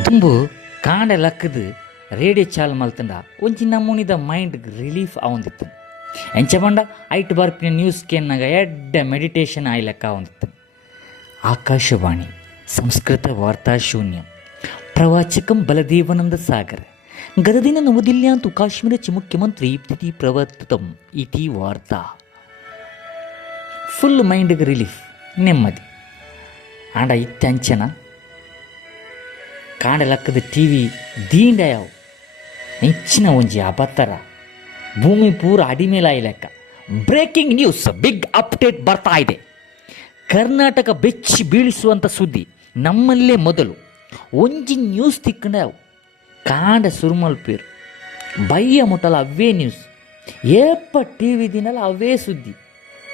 ದುಂಬು ಕಾಂಡ ಲಕ್ಕದು ರೇಡಿಯೋ ಚಾಲು ಮಲ್ತಂಡ ಒಂಜಿ ನಮೂನಿದ ಮೈಂಡ್ ರಿಲೀಫ್ ಆವೊಂದಿತ್ತು. ಎಂಚ ಪಂಡ ಐಟ್ ಬರ್ಪಿನ ನ್ಯೂಸ್ ಕೇನ್ನಾಗ ಎಡ್ಡ ಮೆಡಿಟೇಷನ್ ಆಯ್ಲೆಕ್ಕ ಆವೊಂದಿತ್ತು. ಆಕಾಶವಾಣಿ ಸಂಸ್ಕೃತ ವಾರ್ತಾ ಶೂನ್ಯಂ ಪ್ರವಾಚಕಂ ಬಲದೇವಾನಂದ ಸಾಗರ್ ಗದದಿನ ನವದಿಲ್ಯಾಂತು ಕಾಶ್ಮೀರಚ ಮುಖ್ಯಮಂತ್ರಿ ಇತಿ ಪ್ರವರ್ತಂ ಇತಿ ವಾರ್ತಾ. ಫುಲ್ ಮೈಂಡ್ಗೆ ರಿಲೀಫ್ ನೆಮ್ಮದಿ ಆಂಡ ಇತ್ತಂಚನ ಕಾಂಡ ಲಕ್ಕದ ಟಿ ವಿ ದೀಂಡಯಾವು ಹೆಚ್ಚಿನ ಒಂಜಿ ಅಬತ್ತರ ಭೂಮಿ ಪೂರ ಅಡಿಮೇಲಾಯಿ ಲೆಕ್ಕ. ಬ್ರೇಕಿಂಗ್ ನ್ಯೂಸ್, ಬಿಗ್ ಅಪ್ಡೇಟ್ ಬರ್ತಾ ಇದೆ. ಕರ್ನಾಟಕ ಬೆಚ್ಚಿ ಬೀಳಿಸುವಂಥ ಸುದ್ದಿ ನಮ್ಮಲ್ಲೇ ಮೊದಲು ಒಂಜಿ ನ್ಯೂಸ್ ತಿಕ್ಕಂಡವು ಕಾಂಡ ಸುರುಮಲ್ಪೇರು ಬಯ್ಯ ಮುಟ್ಟಲ್ಲ ಅವೇ ನ್ಯೂಸ್. ಏಪ ಟಿ ವಿ ದಿನಲ್ಲ ಅವೇ ಸುದ್ದಿ.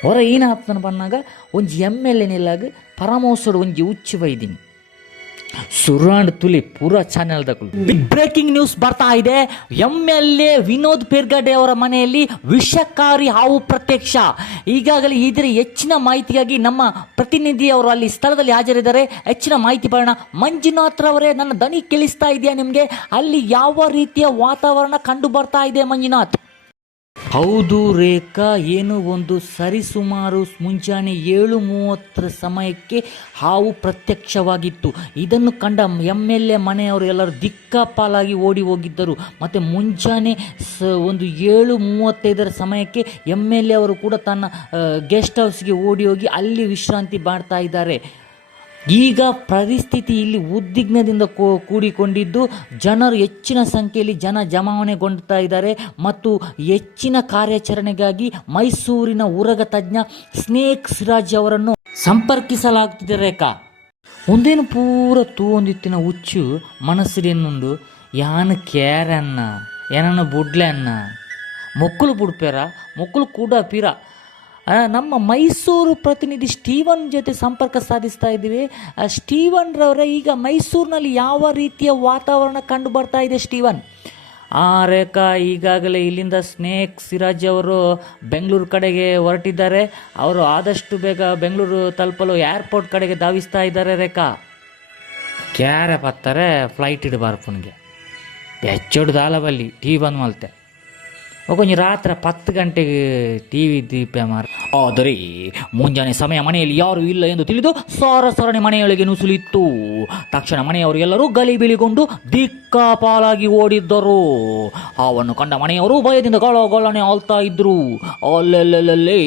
ಹೊರ ಏನಾಗ್ತಾನೆ ಬಂದಾಗ ಒಂಜಿ MLA ನಿಲ್ಲಾಗ ಪರಮೋಸಡು ಒಂಜಿ ಉಚ್ಚಿ ಬೈದಿನಿ ಸುರಾಂಡ್ ತುಲಿ ಪೂರ ಚಾನೆಲ್ದಾಗಲು ಬಿಗ್ ಬ್ರೇಕಿಂಗ್ ನ್ಯೂಸ್ ಬರ್ತಾ ಇದೆ. MLA ವಿನೋದ್ ಪೆರ್ಗಡೆ ಅವರ ಮನೆಯಲ್ಲಿ ವಿಷಕಾರಿ ಹಾವು ಪ್ರತ್ಯಕ್ಷ. ಈಗಾಗಲೇ ಇದರ ಹೆಚ್ಚಿನ ಮಾಹಿತಿಗಾಗಿ ನಮ್ಮ ಪ್ರತಿನಿಧಿ ಅವರು ಅಲ್ಲಿ ಸ್ಥಳದಲ್ಲಿ ಹಾಜರಿದ್ದಾರೆ. ಹೆಚ್ಚಿನ ಮಾಹಿತಿ ಬರೋಣ. ಮಂಜುನಾಥ್ ರವರೇ, ನನ್ನ ದನಿ ಕೇಳಿಸ್ತಾ ಇದೆಯಾ ನಿಮಗೆ? ಅಲ್ಲಿ ಯಾವ ರೀತಿಯ ವಾತಾವರಣ ಕಂಡು ಬರ್ತಾ ಇದೆ ಮಂಜುನಾಥ್? ಹೌದು ರೇಖಾ, ಏನು ಒಂದು ಸರಿಸುಮಾರು ಮುಂಜಾನೆ 7:30 ಸಮಯಕ್ಕೆ ಹಾವು ಪ್ರತ್ಯಕ್ಷವಾಗಿತ್ತು. ಇದನ್ನು ಕಂಡ MLA ಮನೆಯವರು ಎಲ್ಲರೂ ದಿಕ್ಕಾಪಾಲಾಗಿ ಓಡಿ ಹೋಗಿದ್ದರು. ಮತ್ತು ಮುಂಜಾನೆ ಒಂದು 7:35 ಸಮಯಕ್ಕೆ MLA ಅವರು ಕೂಡ ತನ್ನ ಗೆಸ್ಟ್ ಹೌಸ್ಗೆ ಓಡಿ ಹೋಗಿ ಅಲ್ಲಿ ವಿಶ್ರಾಂತಿ ಮಾಡ್ತಾ ಇದ್ದಾರೆ. ಈಗ ಪರಿಸ್ಥಿತಿ ಇಲ್ಲಿ ಉದ್ವಿಗ್ನದಿಂದ ಕೂಡಿಕೊಂಡಿದ್ದು ಜನರು ಹೆಚ್ಚಿನ ಸಂಖ್ಯೆಯಲ್ಲಿ ಜಮಾವಣೆಗೊಳ್ತಾ ಇದ್ದಾರೆ. ಮತ್ತು ಹೆಚ್ಚಿನ ಕಾರ್ಯಾಚರಣೆಗಾಗಿ ಮೈಸೂರಿನ ಉರಗ ತಜ್ಞ ಸ್ನೇಕ್ ಸಿರಾಜ್ ಅವರನ್ನು ಸಂಪರ್ಕಿಸಲಾಗುತ್ತಿದೆ. ರೇಖಾ, ಒಂದೇನು ಪೂರ ತೂವೊಂದಿತ್ತಿನ ಹುಚ್ಚು ಮನಸ್ಸಿಡೆನ್ನುಂಡು ಯಾನು ಕ್ಯಾರೆ ಅನ್ನ ಏನನ್ನ ಬುಡ್ಲೆ ಅನ್ನ ಮೊಕ್ಕಲು ಬುಡ್ಪೇರ ಮೊಕ್ಕಲು ಕೂಡ ಪೀರ. ನಮ್ಮ ಮೈಸೂರು ಪ್ರತಿನಿಧಿ ಸ್ಟೀವನ್ ಜೊತೆ ಸಂಪರ್ಕ ಸಾಧಿಸ್ತಾ ಇದ್ದೀವಿ. ಸ್ಟೀವನ್ ರವರ, ಈಗ ಮೈಸೂರಿನಲ್ಲಿ ಯಾವ ರೀತಿಯ ವಾತಾವರಣ ಕಂಡು ಬರ್ತಾ ಇದೆ ಸ್ಟೀವನ್? ರೇಖಾ, ಈಗಾಗಲೇ ಇಲ್ಲಿಂದ ಸ್ನೇಕ್ ಸಿರಾಜ್ ಅವರು ಬೆಂಗಳೂರು ಕಡೆಗೆ ಹೊರಟಿದ್ದಾರೆ. ಅವರು ಆದಷ್ಟು ಬೇಗ ಬೆಂಗಳೂರು ತಲುಪಲು ಏರ್ಪೋರ್ಟ್ ಕಡೆಗೆ ಧಾವಿಸ್ತಾ ಇದ್ದಾರೆ. ರೇಖಾ, ಕ್ಯಾರೆ ಪತ್ತಾರೆ ಫ್ಲೈಟ್ ಇಡಬಾರ್ಪುನಿಗೆ ಹೆಚ್ಚೊಡ್ದು ದಾಲಬಲ್ಲಿ ಟಿ ಬಂದು ಮಲ್ತೆ ಕೊಂಚ ರಾತ್ರಿ 10 ಗಂಟೆಗೆ ಟಿ ವಿ ದೀಪ ಮಾರ. ಆದರೆ ಮುಂಜಾನೆ ಸಮಯ ಮನೆಯಲ್ಲಿ ಯಾರೂ ಇಲ್ಲ ಎಂದು ತಿಳಿದು ಸರಸರಣಿ ಮನೆಯೊಳಗೆ ನುಸುಳಿತ್ತು. ತಕ್ಷಣ ಮನೆಯವರು ಎಲ್ಲರೂ ಗಲಿಬಿಲಿಗೊಂಡು ದಿಕ್ಕಾಪಾಲಾಗಿ ಓಡಿದ್ದರು. ಹಾವನ್ನು ಕಂಡ ಮನೆಯವರು ಭಯದಿಂದ ಗೊಳನೆ ಆಲ್ತಾ ಇದ್ರು. ಅಲ್ಲೆಲ್ಲೆಲ್ಲೇ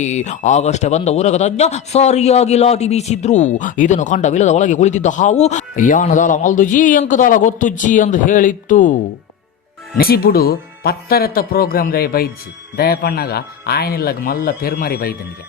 ಆಗಷ್ಟೇ ಬಂದ ಉರಗ ತಜ್ಞ ಸರಿಯಾಗಿ ಲಾಠಿ ಬೀಸಿದ್ರು. ಇದನ್ನು ಕಂಡ ವಿಲದ ಒಳಗೆ ಕುಳಿತಿದ್ದ ಹಾವು ಯಾನದಾಲ ಮಲ್ದುಜಿ ಎಂಕದಾಲ ಗೊತ್ತುಜ್ಜಿ ಎಂದು ಹೇಳಿತ್ತು. ನೆಸಿಬುಡು ಪತ್ತರತ್ತ ಪ್ರೋಗ್ರಾಮ್ ದಯ ಬೈಜ್ಜಿ ದಯಪಣ್ಣಾಗ ಆಯನಿಲ್ಲಾಗ ಮಲ್ಲ ಪೆರ್ಮರಿ ಬೈದನಿಗೆ